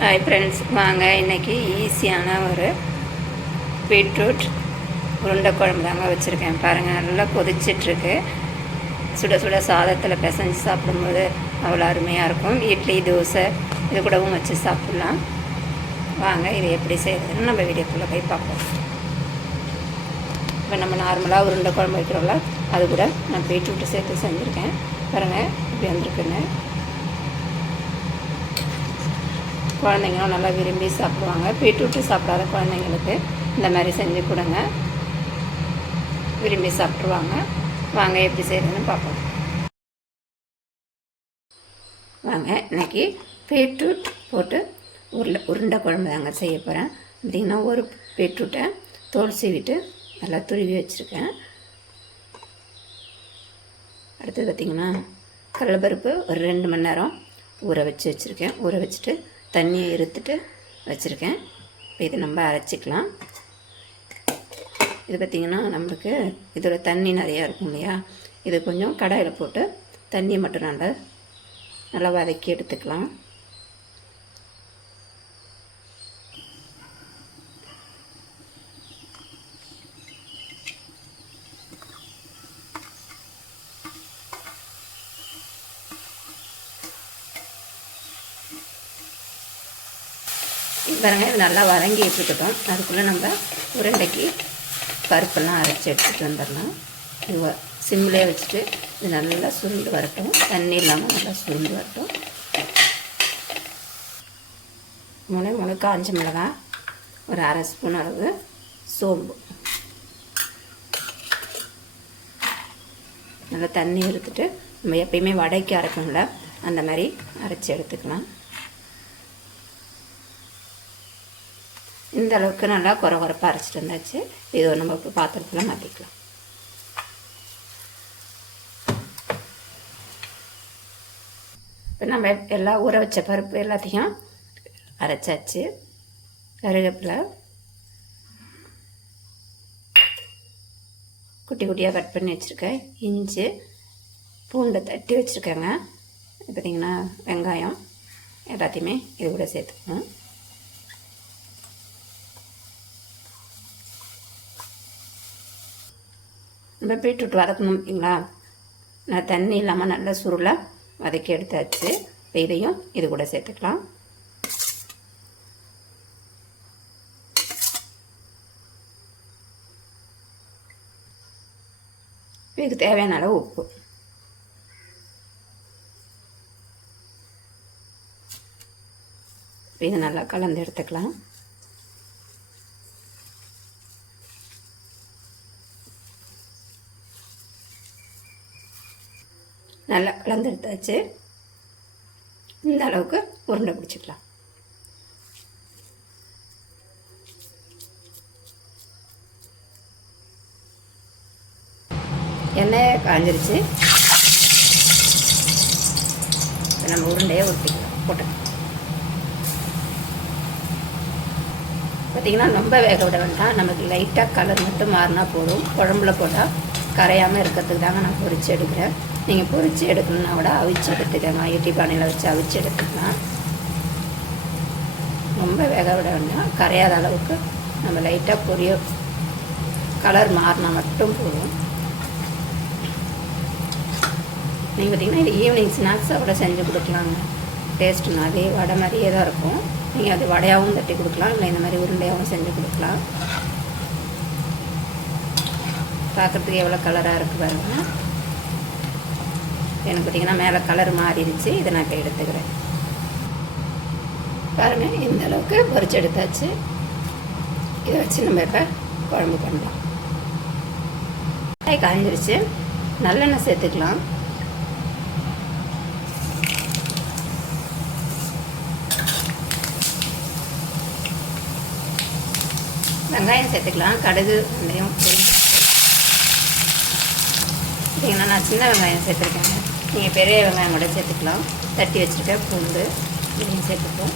Hi friends, வாங்க இன்றைக்கி ஈஸியான ஒரு பீட்ரூட் உருண்டை குழம்பு தாங்க வச்சுருக்கேன். பாருங்கள், நல்லா கொதிச்சிட்ருக்கு. சுட சுட சாதத்தில் பிசைஞ்சு சாப்பிடும்போது அவ்வளோ அருமையாக இருக்கும். இட்லி, தோசை இது கூடவும் வச்சு சாப்பிட்லாம். வாங்க இது எப்படி செய்கிறதுன்னு நம்ம வீடியோக்குள்ளே போய் பார்ப்போம். இப்போ நம்ம நார்மலாக உருண்டை குழம்பு வைக்கிறோம்ல, அது கூட நான் பீட்ரூட்டு சேர்த்து செஞ்சுருக்கேன். பாருங்கள் இப்படி வந்திருக்குன்னு. குழந்தைங்களும் நல்லா விரும்பி சாப்பிடுவாங்க. பீட்ரூட்டு சாப்பிடாத குழந்தைங்களுக்கு இந்த மாதிரி செஞ்சு கொடுங்க, விரும்பி சாப்பிட்ருவாங்க. வாங்க எப்படி செய்கிறதுன்னு பார்ப்போம். வாங்க இன்றைக்கி பீட்ரூட் போட்டு உருண்டை குழம்பு தாங்க செய்ய போகிறேன். பார்த்திங்கன்னா ஒரு பீட்ரூட்டை தோல் சீவிட்டு நல்லா துருவி வச்சுருக்கேன். அடுத்தது பார்த்திங்கன்னா கடலைப்பருப்பு ஒரு 2 மணி நேரம் ஊற வச்சுருக்கேன். ஊற வச்சுட்டு தண்ணியை இருத்துட்டு வச்சுருக்கேன். இப்போ இதை நம்ம அரைச்சிக்கலாம். இது பார்த்திங்கன்னா நம்மளுக்கு இதோட தண்ணி நிறையா இருக்கும் இல்லையா, இது கொஞ்சம் கடாயில் போட்டு தண்ணியை மட்டும் நல்லா வதக்கி எடுத்துக்கலாம். பாருங்கள், இது நல்லா வதங்கிட்டு இருக்கட்டும். அதுக்குள்ளே நம்ம உருண்டைக்கு பருப்பெல்லாம் அரைச்சி எடுத்துகிட்டு வந்துடலாம். இது சிம்மிலே வச்சுட்டு இது நல்லா சுருண்டு வரட்டும். தண்ணி இல்லாமல் நல்லா சுருண்டு வரட்டும். முளை காஞ்ச மிளகாய், ஒரு 1/2 ஸ்பூன் அளவு சோம்பு, நல்லா தண்ணி எடுத்துட்டு நம்ம எப்பயுமே வடைக்கு அரைக்கணும்ல, அந்த மாதிரி அரைச்சி எடுத்துக்கலாம். இந்த அளவுக்கு நல்லா குறப்பாக அரைச்சிட்டு வந்தாச்சு. இது நம்ம இப்போ பாத்திரத்தில் மாற்றிக்கலாம். இப்போ நம்ம எல்லாம் ஊற வச்ச பருப்பு எல்லாத்தையும் அரைச்சாச்சு. கருவேப்பிலை குட்டி குட்டியாக கட் பண்ணி வச்சுருக்கேன். இஞ்சி, பூண்டை தட்டி வச்சுருக்கேங்க. பார்த்திங்கன்னா வெங்காயம் எல்லாத்தையுமே இது கூட சேர்த்துக்கணும். நம்ம பீட்ரூட் வதக்கணும் பார்த்தீங்களா, நான் தண்ணி இல்லாமல் நல்லா சுருளாக வதக்கி எடுத்தாச்சு. இப்போ இதையும் இது கூட சேர்த்துக்கலாம். இதுக்கு தேவையான அளவு உப்பு. இதை நல்லா கலந்து எடுத்துக்கலாம். நல்லா கலந்து எடுத்தாச்சு. இந்த அளவுக்கு உருண்டை பிடிச்சிக்கலாம். எண்ணெய் காஞ்சிருச்சு. இப்போ நம்ம உருண்டையை போட்டுக்கலாம். பார்த்திங்கன்னா ரொம்ப வேக விட வேண்டாம். நமக்கு லைட்டாக கலர் மட்டும் மாறினா போதும். குழம்புல போட்டால் கரையாமல் இருக்கிறதுக்கு தாங்க நான் பொரித்து எடுக்கிறேன். நீங்கள் பொரித்து எடுக்கணுன்னா கூட அவிச்சு எடுத்துக்கலாம். இட்லி பானையில் வச்சு அவிச்சு எடுத்துக்கலாம். ரொம்ப வேக விட வேண்டாம். கரையாத அளவுக்கு நம்ம லைட்டாக கலர் மாறினா மட்டும் போதும். நீங்கள் பார்த்திங்கன்னா இது ஈவினிங் ஸ்நாக்ஸாக கூட செஞ்சு கொடுக்கலாங்க. டேஸ்ட்டுங்க அதே வடை மாதிரியே தான் இருக்கும். நீங்கள் அது வடையாகவும் தட்டி கொடுக்கலாம், இல்லை இந்த மாதிரி உருண்டையாகவும் செஞ்சு கொடுக்கலாம். பார்க்குறதுக்கு எவ்வளோ கலராக இருக்குது பாருங்கள். எனக்கு பார்த்திங்கன்னா மேலே கலர் மாறிடுச்சு. இதை நான் இப்போ எடுத்துக்கிறேன். பாருங்கள், இந்த அளவுக்கு பொரிச்சு எடுத்தாச்சு. இதை வச்சு நம்ம இப்போ குழம்பு பண்ணலாம். காய்ஞ்சிருச்சு. நல்லெண்ணெய் சேர்த்துக்கலாம். வெங்காயம் சேர்த்துக்கலாம். கடுகு, வெந்தயம், பார்த்திங்கன்னா நான் சின்ன வெங்காயம் சேர்த்துருக்கேங்க. நீங்கள் பெரிய வெங்காயம் கூட சேர்த்துக்கலாம். தட்டி வச்சுருக்கேன். பூண்டு இதையும் சேர்த்துப்போம்.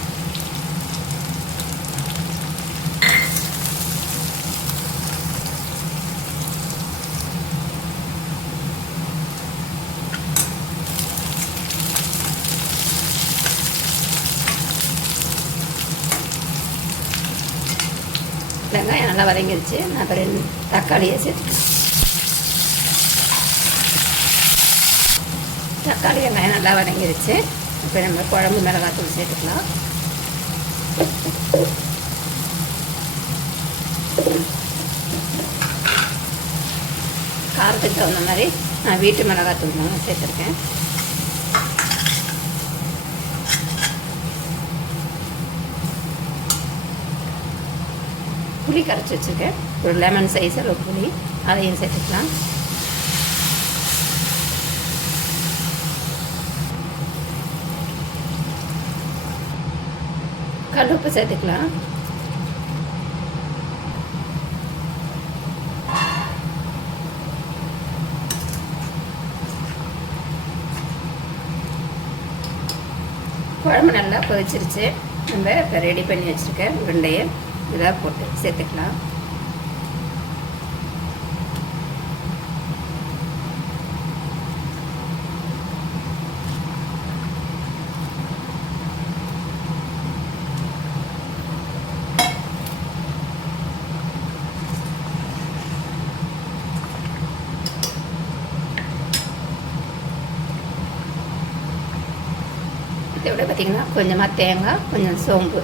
வெங்காயம் நல்லா வதங்கிருச்சு. நான் இப்போ 2 தக்காளியை சேர்த்துக்கலாம். தக்காளி வெங்காயம் நல்லா வதங்கிருச்சு. இப்போ நம்ம குழம்பு மிளகாத்தூள் சேர்த்துக்கலாம். காரத்துக்கு தகுந்த மாதிரி நான் வீட்டு மிளகாத்தூள் தான் சேர்த்துருக்கேன். புளி கரைச்சி வச்சுருக்கேன். ஒரு லெமன் சைஸ் அளவு புளி, அதையும் சேர்த்துக்கலாம். கல் உப்பு சேர்த்துக்கலாம். குழம்பு நல்லா கொதிச்சிருச்சு. நம்ம இப்போ ரெடி பண்ணி வச்சுருக்கேன் உருண்டையை இதாக போட்டு சேர்த்துக்கலாம். இதோட பார்த்திங்கன்னா கொஞ்சமாக தேங்காய், கொஞ்சம் சோம்பு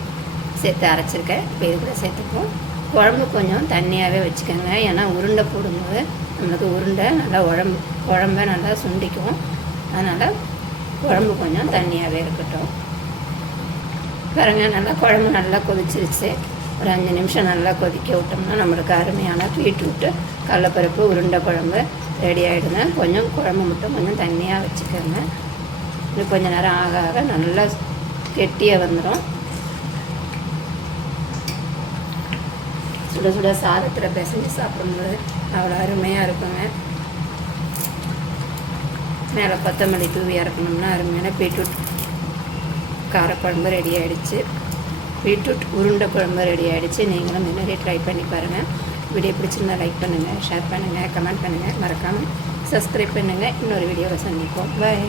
சேர்த்து அரைச்சிருக்கேன். இப்போ இது கூட சேர்த்துப்போம். குழம்பு கொஞ்சம் தண்ணியாகவே வச்சுக்கோங்க. ஏன்னா உருண்டை போடும்போது நம்மளுக்கு உருண்டை நல்லா குழம்ப நல்லா சுண்டிக்கும். அதனால் குழம்பு கொஞ்சம் தண்ணியாகவே இருக்கட்டும். பாருங்க, நல்லா குழம்பு நல்லா கொதிச்சிருச்சு. ஒரு 5 நிமிஷம் நல்லா கொதிக்க விட்டோம்னா நம்மளுக்கு அருமையான பீட்ரூட்டு கடலைப்பருப்பு உருண்டை குழம்பு ரெடி ஆகிடுங்க. கொஞ்சம் குழம்பு மட்டும் கொஞ்சம் தண்ணியாக வச்சுக்கோங்க. இது கொஞ்சம் நேரம் ஆக ஆக நல்லா கெட்டியாக வந்துடும். சுட சுட சாதத்தில் பிசைஞ்சு சாப்பிடும்போது அவ்வளோ அருமையாக இருக்குங்க. மேலே கொத்தமல்லி தூவி இறக்கணும்னா அருமையான பீட்ரூட் காரக்குழம்பு ரெடி ஆகிடுச்சு. பீட்ரூட் உருண்டை குழம்பு ரெடி ஆகிடுச்சு. நீங்களும் முன்னாடியே ட்ரை பண்ணி பாருங்கள். வீடியோ பிடிச்சிருந்தா லைக் பண்ணுங்கள், ஷேர் பண்ணுங்கள், கமெண்ட் பண்ணுங்கள், மறக்காமல் சப்ஸ்கிரைப் பண்ணுங்கள். இன்னொரு வீடியோவில் சந்திப்போம். பாய்.